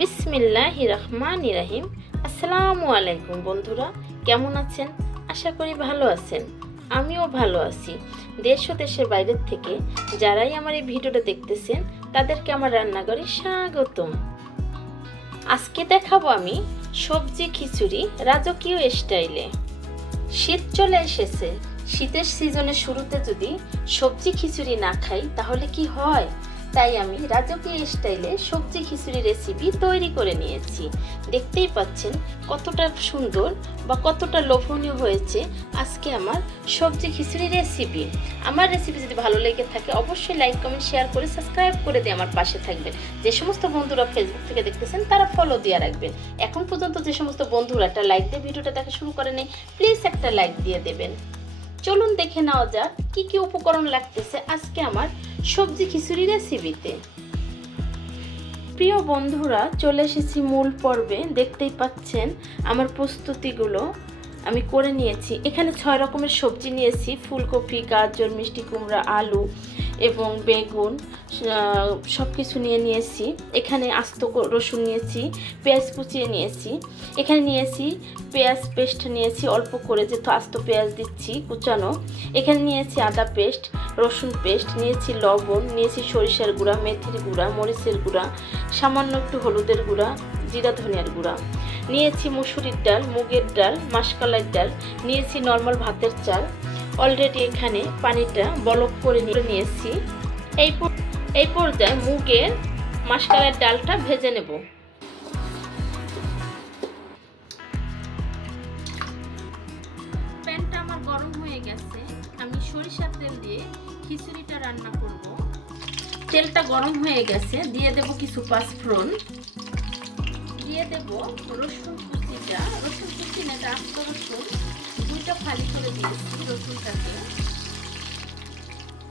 বিসমিল্লাহ রহমান রাহিম আসসালামু আলাইকুম বন্ধুরা, কেমন আছেন? আশা করি ভালো আছেন। আমিও ভালো আছি। দেশ ও দেশের বাইরের থেকে যারাই আমার এই ভিডিওটা দেখতেছেন, তাদেরকে আমার রান্নাঘরে স্বাগতম। আজকে দেখাবো আমি সবজি খিচুড়ি রাজকীয় স্টাইলে। শীত চলে এসেছে। শীতের সিজনের শুরুতে যদি সবজি খিচুড়ি না খাই, তাহলে কি হয়? তাই আমি রাজকীয় স্টাইলে সবজি খিচুড়ি রেসিপি তৈরি করে নিয়েছি। দেখতেই পাচ্ছেন কতটা সুন্দর বা কতটা লোভনীয় হয়েছে আজকে আমার সবজি খিচুড়ি রেসিপি আমার রেসিপি যদি ভালো লেগে থাকে অবশ্যই লাইক কমেন্ট শেয়ার করে সাবস্ক্রাইব করে দিয়ে আমার পাশে থাকবেন। যে সমস্ত বন্ধুরা ফেসবুক থেকে দেখতেছেন তারা ফলো দিয়ে রাখবেন। এখন পর্যন্ত যে সমস্ত বন্ধুরা একটা লাইক দিয়ে ভিডিওটা দেখা শুরু করেনি প্লিজ একটা লাইক দিয়ে দেবেন। চলুন দেখে নেওয়া যাক কি কি উপকরণ লাগতেছে আজকে আমার সবজি খিচুড়ি রেসিপিতে প্রিয় বন্ধুরা, চলে এসেছি মূল পর্বে। দেখতেই পাচ্ছেন আমার প্রস্তুতিগুলো আমি করে নিয়েছি। এখানে ছয় রকমের সবজি নিয়েছি, ফুলকপি, গাজর, মিষ্টি কুমড়া, আলু। এবং বেগুন সব কিছু নিয়ে নিয়েছি। এখানে আস্ত রসুন নিয়েছি, পেঁয়াজ কুচিয়ে নিয়েছি। এখানে নিয়েছি পেঁয়াজ পেস্ট নিয়েছি, অল্প করে যেহেতু আস্ত পেঁয়াজ দিচ্ছি কুচানো। এখানে নিয়েছি আদা পেস্ট, রসুন পেস্ট, নিয়েছি লবণ, নিয়েছি সরিষার গুঁড়া, মেথির গুঁড়া, মরিচের গুঁড়া, সামান্য একটু হলুদের গুঁড়া, জিরা ধনিয়ার গুঁড়া। নিয়েছি মুসুরির ডাল, মুগের ডাল মাসকালাই ডাল, নিয়েছি নর্মাল ভাতের চাল। অলরেডি এখানে পানিটা বলক করে নিয়ে নিয়েছি। এই এই পর্যায়ে মুগের মাসকালের ডালটা ভেজে নেব। প্যানটা আমার গরম হয়ে গেছে। আমি সরিষার তেল দিয়ে খিচুড়িটা রান্না করব। তেলটা গরম হয়ে গেছে, দিয়ে দেব কিছু পাঁচফোড়ন। দিয়ে দেব রসুন কুচিটা। রসুন কুচি না, এটা আস্ত রসুন। ফালি করে দিয়েছি রসুনটাকে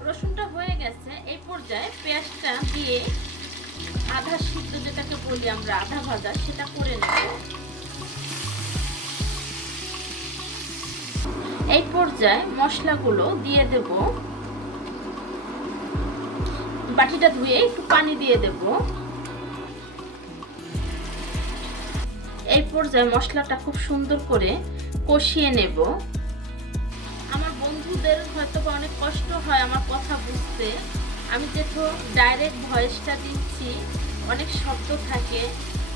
রসুনটা হয়ে গেছে, এই পর্যায়ে পেঁয়াজটা দিয়ে আধা সিদ্ধ যেটাকে বলি আমরা, আধা ভাজা, সেটা করে নেব। এই পর্যায়ে মশলাগুলো দিয়ে দেব। বাটিটা ধুয়ে একটু পানি দিয়ে দেব। এই পর্যায়ে মশলাটা খুব সুন্দর করে কষিয়ে নেব। হয়তো অনেক কষ্ট হয় আমার কথা বুঝতে। আমি যেহেতু ডাইরেক্ট ভয়েসটা দিচ্ছি, অনেক শব্দ থাকে।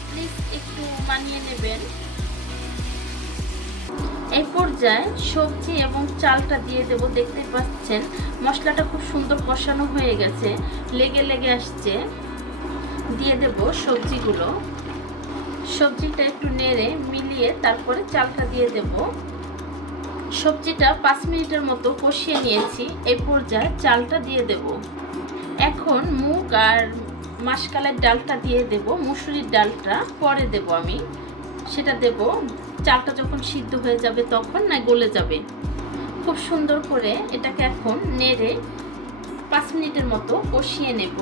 প্লিজ একটু মানিয়ে নেবেন। এই পর্যায়ে সবজি এবং চালটা দিয়ে দেব দেখতে পাচ্ছেন। মশলাটা খুব সুন্দর কষানো হয়ে গেছে, লেগে লেগে আসছে। দিয়ে দেব সবজিগুলো। সবজিটা একটু নেড়ে মিলিয়ে তারপরে চালটা দিয়ে দেব। সবজিটা পাঁচ মিনিটের মতো কষিয়ে নিয়েছি। এই পর্যায়ে চালটা দিয়ে দেব। এখন মুগ আর মাসকালের ডালটা দিয়ে দেব, মুসুরির ডালটা। পরে দেব আমি। সেটা দেব, চালটা যখন সিদ্ধ হয়ে যাবে তখন না গলে যাবে। খুব সুন্দর করে এটাকে এখন নেড়ে পাঁচ মিনিটের মতো কষিয়ে নেব।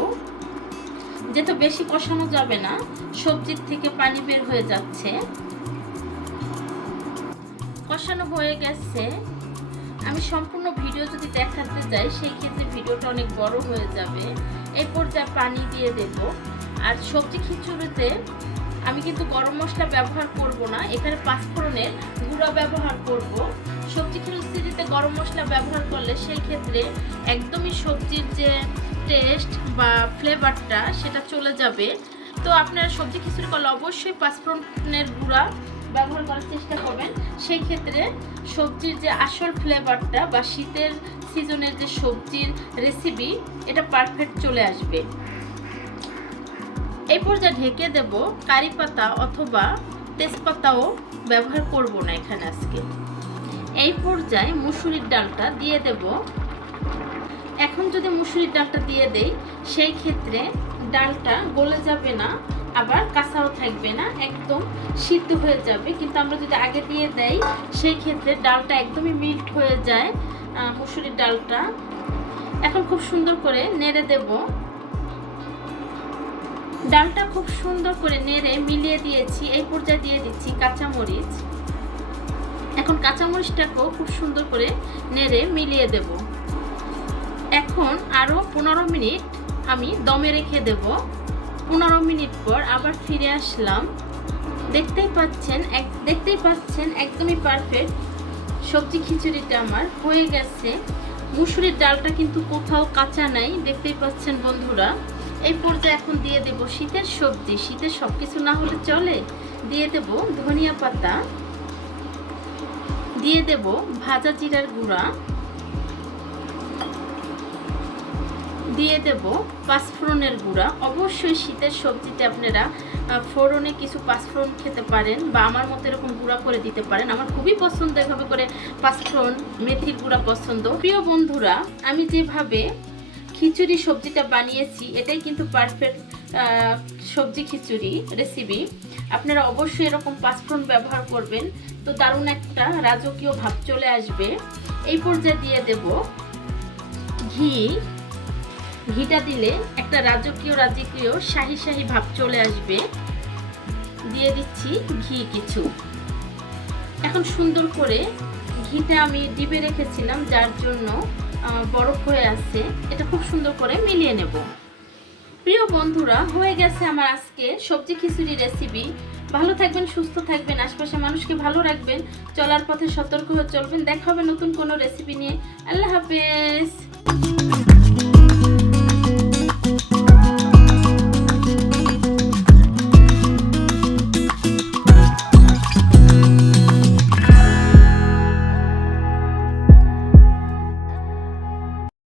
যেহেতু বেশি কষানো যাবে না, সবজির থেকে পানি বের হয়ে যাচ্ছে। কষানো হয়ে গেছে। আমি সম্পূর্ণ ভিডিও যদি দেখাতে যাই, সেই ক্ষেত্রে ভিডিওটা অনেক বড় হয়ে যাবে। এই পর্যায়ে পানি দিয়ে দেব। আর সবজি খিচুড়িতে আমি কিন্তু গরম মশলা ব্যবহার করব না। এখানে পাঁচফোড়নের গুঁড়া ব্যবহার করব। সবজি খিচুড়িতে গরম মশলা ব্যবহার করলে সেই ক্ষেত্রে একদমই সবজির যে টেস্ট বা ফ্লেভারটা সেটা চলে যাবে। তো আপনারা সবজি খিচুড়ি করলে অবশ্যই পাঁচফোড়নের গুঁড়া ব্যবহার করার চেষ্টা করবেন, সেই ক্ষেত্রে সবজির যে আসল ফ্লেভারটা বা শীতের সিজনের যে সবজির রেসিপি এটা পারফেক্ট চলে আসবে। এই পর্যায়ে ঢেকে দেব কারি পাতা অথবা তেজপাতাও ব্যবহার করব না এখানে আজকে। এই পর্যায়ে মুসুরির ডালটা দিয়ে দেব। এখন যদি মুসুরির ডালটা দিয়ে দেই, সেই ক্ষেত্রে ডালটা গলে যাবে না। আবার কাঁচাও থাকবে না, একদম সিদ্ধ হয়ে যাবে। কিন্তু আমরা যদি আগে দিয়ে দেই, সেই ক্ষেত্রে ডালটা একদমই মিল্ট হয়ে যায় মুসুরির ডালটা। এখন খুব সুন্দর করে নেড়ে দেব। ডালটা খুব সুন্দর করে নেড়ে মিলিয়ে দিয়েছি, এই পর্যায়ে দিয়ে দিচ্ছি কাঁচামরিচ। এখন কাঁচামরিচটাকেও খুব সুন্দর করে নেড়ে মিলিয়ে দেব। এখন আরও পনেরো মিনিট আমি দমে রেখে দেব। পনেরো মিনিট পর আবার ফিরে আসলাম। দেখতেই পাচ্ছেন, এক দেখতেই পাচ্ছেন, একদমই পারফেক্ট সবজি খিচুড়িটা আমার হয়ে গেছে। মুসুরির ডালটা কিন্তু কোথাও কাঁচা নাই, দেখতেই পাচ্ছেন বন্ধুরা। এই পর্যায়ে এখন দিয়ে দেব শীতের সবজি। শীতের সব কিছু না হলে চলে? দিয়ে দেব ধনিয়া পাতা। দিয়ে দেব ভাজা জিরার গুঁড়া। দিয়ে দেব পাঁচফোড়নের গুঁড়া। অবশ্যই শীতের সবজিতে আপনারা ফোড়নে কিছু পাঁচফোড়ন খেতে পারেন বা আমার মতো এরকম গুঁড়া করে দিতে পারেন। আমার খুবই পছন্দ এভাবে করে পাঁচফোড়ন, মেথির গুঁড়া পছন্দ। প্রিয় বন্ধুরা, আমি যেভাবে খিচুড়ি সবজিটা বানিয়েছি, এটাই কিন্তু পারফেক্ট সবজি খিচুড়ি রেসিপি আপনারা অবশ্যই এরকম পাঁচফোড়ন ব্যবহার করবেন। তো দারুণ একটা রাজকীয় ভাব চলে আসবে। এই পর্যায়ে দিয়ে দেব ঘি ঘিটা দিলে একটা রাজকীয় রাজকীয় শাহি শাহি ভাব চলে আসবে। দিয়ে দিচ্ছি ঘি কিছু। এখন সুন্দর করে ঘিটা আমি ডিবে রেখেছিলাম, যার জন্য বরফ হয়ে আছে। এটা খুব সুন্দর করে মিলিয়ে নেব। প্রিয় বন্ধুরা, হয়ে গেছে আমার আজকে সবজি খিচুড়ি রেসিপি ভালো থাকবেন, সুস্থ থাকবেন আশপাশের মানুষকে ভালো রাখবেন, চলার পথে সতর্ক হয়ে চলবেন। দেখা হবে নতুন কোনো রেসিপি নিয়ে। আল্লাহ হাফেজ।